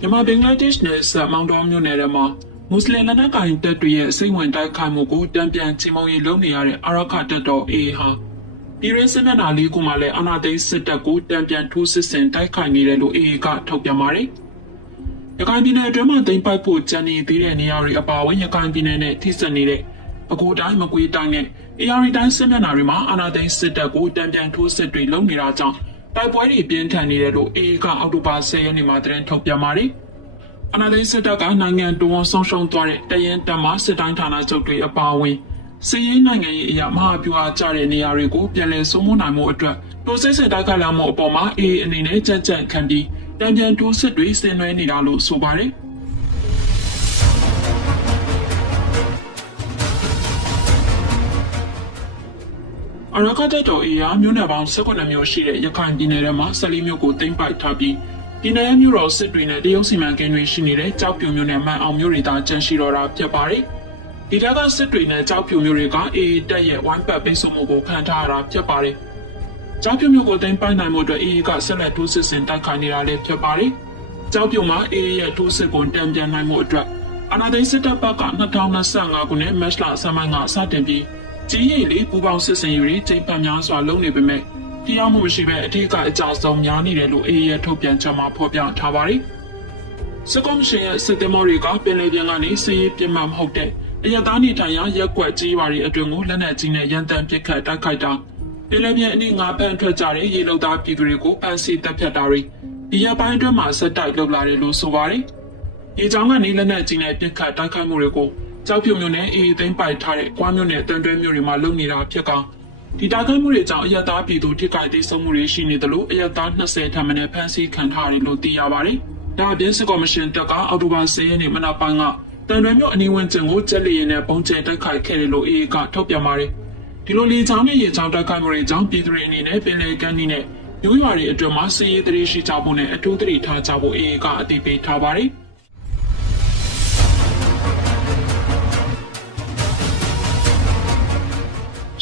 မြန်မာဘင်္ဂလားဒေ့ရှ်နယ်စပ်မောင်တော်မြို့နယ်ထဲမှာမွတ်စလင်လက်နက်ကိုင်တပ်တွေရဲ့စိတ်ဝင်တိုက်ခိုက်မှုကိုတံပြန်ချီမုံရီလုပ်နေရတဲ့အာရခတပ်တော် AA ဟာပြည်ရင်းစစ်မျက်နှာလေးခုမှလည်းအနာသိန်းစစ်တပ်ကိုတံပြန်ထိုးစစ်ဆင်တိုက်ခိုက်နေတယ်လို့ AA ကထုတ်ပြန်ပါတယ်။ရခိုင်ပြည်နယ်အတွင်းမှာတိမ်ပိုက်ဖို့ကြံနေသေးတဲ့နေရာတွေအပါအဝင်ရခိုင်ပြည်နယ်နဲ့ထိစပ်နေတဲ့ပဲခူးတိုင်းမကွေးတိုင်းနဲ့ AR တိုင်းစစ်မျက်နှာတွေမှာအာနာသိန်းစစ်တပ်ကိုတံပြန်ထိုးစစ်တွေလုပ်နေတာကြောင့် တိုက်ပွဲတွေပြင်းထန်နေတယ်လို့ AA ကအောက်တိုဘာ10ရက်နေ့မှာသတင်းထုတ်ပြန်ပါတယ်။အနာသိစစ်တပ်ကနိုင်ငံတော်ဝန်ဆောင်ရှုံးသွားတဲ့တရင်တမစစ်တိုင်းဌာနချုပ်တွေအပါအဝင်စီးရင်နိုင်ငံရေးအရာမဟာဗျူဟာကျတဲ့နေရာတွေကိုပြန်လည်စိုးမိုးနိုင်မှုအတွက်တိုးစစ်စစ်တိုက်ခိုက်လာမှုအပေါ်မှာအေးအနေနဲ့ကြက်ကြက်ခံပြီးတံပြန်တိုးစစ်တွေဆင်နွှဲနေတာလို့ဆိုပါတယ်။ အရကတက်တော်အေယာမြို့နယ်ပေါင်း18မြို့ရှိတဲ့ရခိုင်ပြည်နယ်ထဲမှာ14မြို့ကိုသိမ်းပိုက်ထားပြီးပြည်내မြို့တော်စစ်တွေနဲ့တရုတ်စီမံကိန်းတွေရှိနေတဲ့ကြောက်ပြူမြို့နယ်မှန်အောင်မြို့တွေသာကျန်ရှိတော့တာဖြစ်ပါတယ်။ဒီတက်ကစစ်တွေနဲ့ကြောက်ပြူမြို့တွေကအေအေတက်ရဲ့ဝိုင်းပတ်ပိတ်ဆို့မှုကိုခံထားရတာဖြစ်ပါတယ်။ကြောက်ပြူမြို့ကိုသိမ်းပိုက်နိုင်မှုအတွက်အေအေကဆက်လက်ထိုးစစ်ဆင်တိုက်ခိုက်နေတာလည်းဖြစ်ပါတယ်။ကြောက်ပြူမှာအေအေရဲ့ထိုးစစ်ကိုတံပြန်နိုင်မှုအတွက်အနာသိစစ်တပ်ဘက်က2025ခုနှစ်မတ်လအစပိုင်းကစတင်ပြီး ကြီးရိပ်လေးပူပေါင်းစစ်စင်ရေးတွေချိန်ပန်များစွာလုပ်နေပေမဲ့တရားမှုမရှိဘဲအထက်ကအကြဆုံးများနေတယ်လို့အေးရထုတ်ပြန်ချက်မှာဖော်ပြထားပါတယ်။စကောမရှင်ရဲ့စစ်သည်မော်တွေကပင်လယ်ပြင်ကနေစည်ရေးပြမမဟုတ်တဲ့အရသားနေထိုင်ရာရက်ွက်ကြီးပါတွေအတွင်ကိုလက်နက်ကြီးနဲ့ရန်တမ်းပစ်ခတ်တိုက်ခိုက်တာပင်လယ်ပြင်အနည်းငါဖန်ထွက်ကြတဲ့ရေလုံသားပြည်သူတွေကိုအန်စီတပ်ဖြတ်တာတွေဒီရပိုင်းအတွင်းမှာဆက်တိုက်လုပ်လာတယ်လို့ဆိုပါတယ်။ရေချောင်းကနေလက်နက်ကြီးနဲ့ပစ်ခတ်တိုက်ခိုက်မှုတွေကို ကြောက်ဖြူမျိုးနဲ့အေးသိမ်းပိုက်ထားတဲ့ကွားမျိုးနဲ့တန်တွဲမျိုးတွေမှာလုပ်နေတာဖြစ်ကောင်ဒီတိုက်ခိုက်မှုတွေကြောင့်အယက်သားပြည်သူထိခိုက်ဒေဆုံးမှုတွေရှိနေတယ်လို့အယက်သား20ထပ်မံဖမ်းဆီးခံထားရတယ်လို့သိရပါတယ်။ဒါအပြင်စစ်ကော်မရှင်တပ်ကအော်တိုဘာ10ရက်နေ့မနက်ပိုင်းကတန်တွဲမျိုးအနီးဝန်းကျင်ကိုကျက်လီရင်နဲ့ပုံကျဲတိုက်ခိုက်ခဲ့တယ်လို့အေးကထုတ်ပြန်ပါတယ်။ဒီလိုလေချောင်းနဲ့ရေချောင်းတိုက်ခိုက်မှုတွေကြောင့်ပြည်သူတွေအနေနဲ့ပင်လယ်ကမ်းနီးနဲ့မြို့ရွာတွေအတွင်းမှာစီးရေးတရေရှိကြဖို့နဲ့အထူးတရေထားကြဖို့အေးကအသိပေးထားပါတယ်။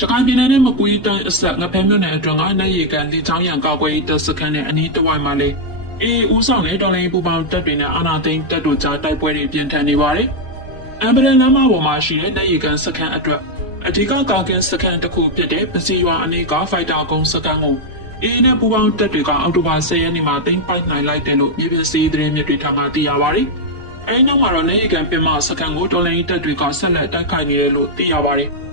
ရခိုင်ပြည်နယ်နဲ့မကွေးတိုင်းအစပ်ငဖဲမြို့နယ်အတွင်းကနိုင်ရီကန်လေချောင်းရံကောက်ွယ်တပ်စခန်းနဲ့အနီးတစ်ဝိုက်မှာလေအေးဦးဆောင်တဲ့တော်လိုင်းပူပေါင်းတပ်တွေနဲ့အာနာသိန်းတပ်တို့ကြားတိုက်ပွဲတွေပြင်းထန်နေပါတယ်။အမ်ဘရန်လမ်းမပေါ်မှာရှိတဲ့နိုင်ရီကန်စခန်းအတွက်အဓိကကာကင်းစခန်းတစ်ခုဖြစ်တဲ့ပစီရွာအနီးကဖိုက်တာကုန်းစခန်းကိုအေးနဲ့ပူပေါင်းတပ်တွေကအောက်တိုဘာ10ရက်နေ့မှာသိမ်းပိုက်နိုင်လိုက်တယ်လို့မြေပြင်စီးသတင်းမြစ်တွေထံကသိရပါတယ်။အဲဒီနောက်မှာတော့နိုင်ရီကန်ပင်မစခန်းကိုတော်လိုင်းတပ်တွေကဆက်လက်တိုက်ခိုက်နေတယ်လို့သိရပါတယ်။